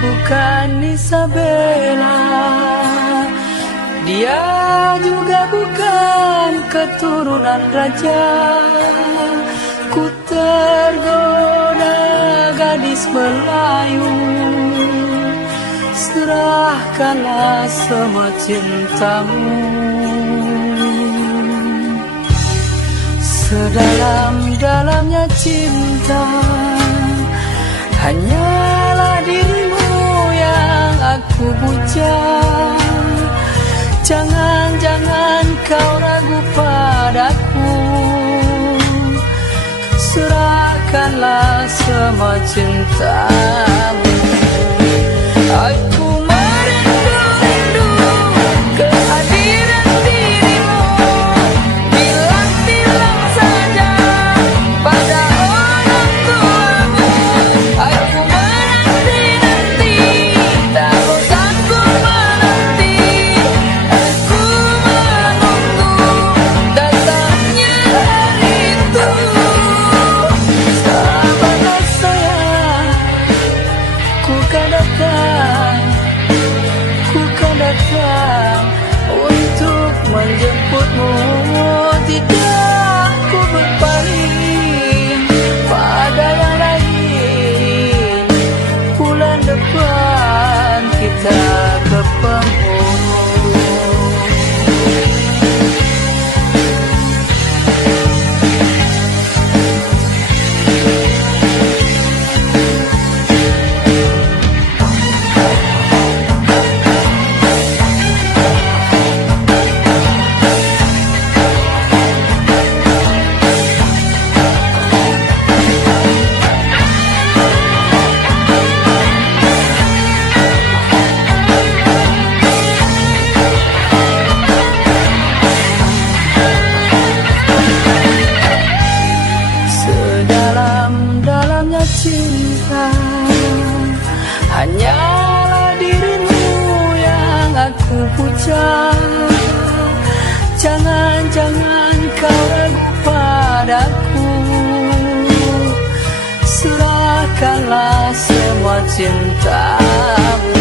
bukan Isabella, dia juga bukan keturunan raja. Ku tergoda gadis Melayu, serahkanlah semua cintamu. Sedalam-dalamnya cinta, hanyalah dirimu yang aku puja. Jangan-jangan kau ragu padaku, serahkanlah semua cintamu. Aku merindu-rindu kehadiran dirimu, bilang-bilang saja pada orang tuamu. Aku menanti-nanti, tak bosan ku menanti. Aku menunggu datangnya hari itu. Sabarlah sayang, ku kan datang untuk menjemputmu. Tidak ku berpaling pada yang lain. Bulan depan kita ketemu. Sedalam-dalamnya cinta, hanyalah dirimu yang aku puja. Jangan-jangan kau ragu padaku, serahkanlah semua cintamu.